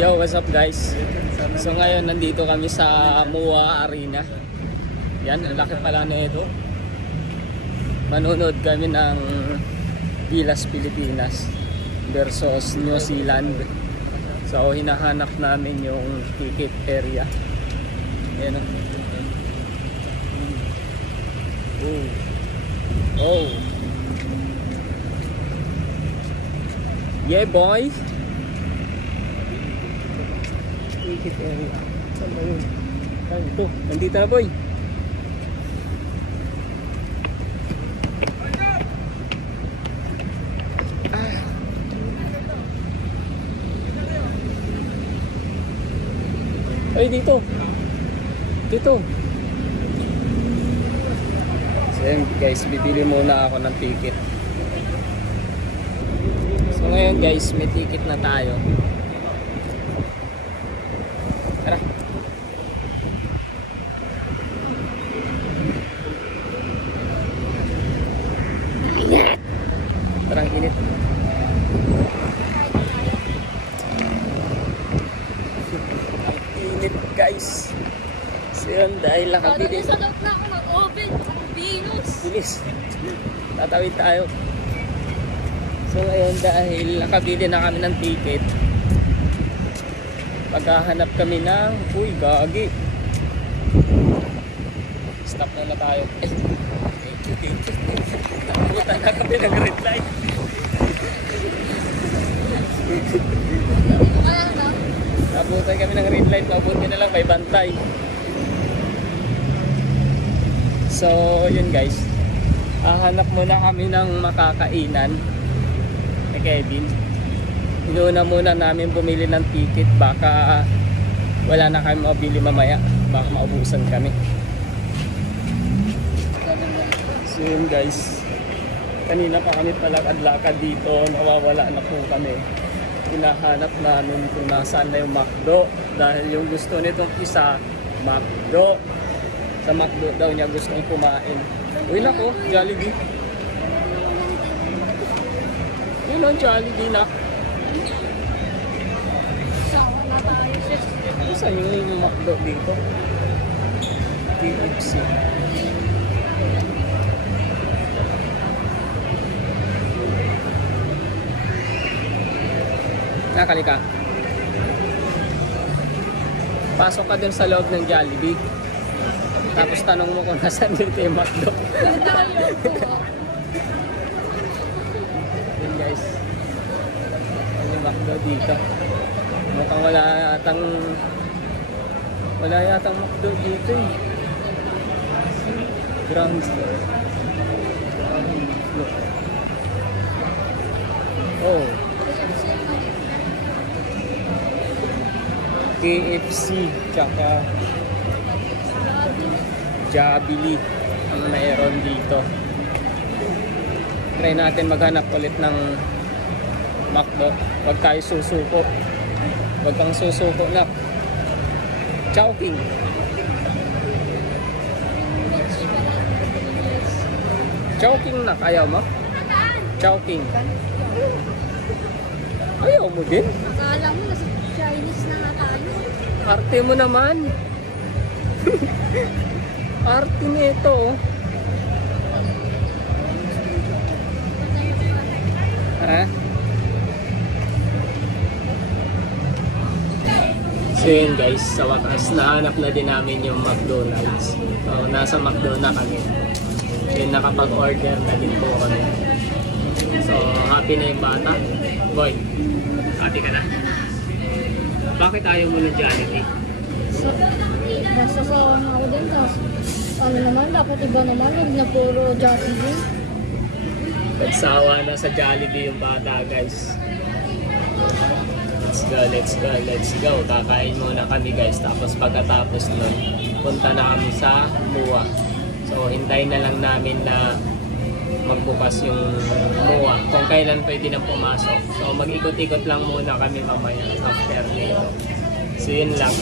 Yo, what's up guys? So ngayon nandito kami sa MOA Arena. Yan, ang laki pala na ito. Manonood kami ng Gilas Pilipinas versus New Zealand. So hinahanap namin yung ticket area. Ayan o. Oh. Yeah boy. Ticket area. Saan ba yun? Ay, ito. Nandito na boy. Ay, dito. Dito. So yun guys, bibili muna ako ng ticket. So ngayon guys, may ticket na tayo. Tara. Init! Parang init. Init guys. So yun, dahil nakabili. Sa loob na ako ng oven. Venus. Bilis. Tatawid tayo. So ngayon, dahil nakabili na kami ng ticket, maghahanap kami ng uy, gagi. Stop na tayo. Ay. Nakutan na kami ng red light. Nabutan kami ng red light. Mabuti na lang may bantay. So yun guys, hahanap muna kami ng makakainan ni Kevin. Inuuna muna namin bumili ng ticket, baka wala na kami mabili mamaya, baka maubusan kami. So yun guys, kanina pa kami palakad-lakad dito, nawawala na po kami. Hinahanap namin kung nasaan na yung McDo, dahil yung gusto nitong isa, McDo. Sa McDo daw niya gustong kumain. Uy nako, Jollibee. Yun o, Jollibee na. Sawa na tayo, sis. Saan yung McDo dito? KFC. Nakali ka. Pasok ka dun sa loob ng Jollibee. Tapos tanong mo kung nasaan dito yung McDo. Yun guys. Ano yung McDo dito? Mukhang wala yatang McDo dito eh. Ground floor. Oh. KFC tsaka Jollibee ang mayroon dito. Try natin maghanap ulit ng McDo. Huwag tayo susuko. Huwag kang susuko na. Chowking. Chowking na. Ayaw mo? Chowking. Ayaw mo din? Akala mo nasa Chinese na nga tayo. Arte mo naman. Arte nito. Ha? So yun guys, sa wakas nahanap na din namin yung McDonald's. So nasa McDo na kami. Yun, nakapag-order na din po kami. So happy na yung bata. Boy, happy ka na? Bakit ayaw mo ng Jollibee? Basta sawa na ako din. Tapos ano naman, dapat iba naman. Huwag na puro Jollibee. Nagsawa na sa Jollibee yung bata guys. Let's go. Kakain muna kami guys. Tapos pagkatapos nun, punta na kami sa MOA. So hintayin na lang namin na magbukas yung MOA kung kailan pwede nang pumasok. So mag-ikot-ikot lang muna kami mamaya after nito. So yun lang.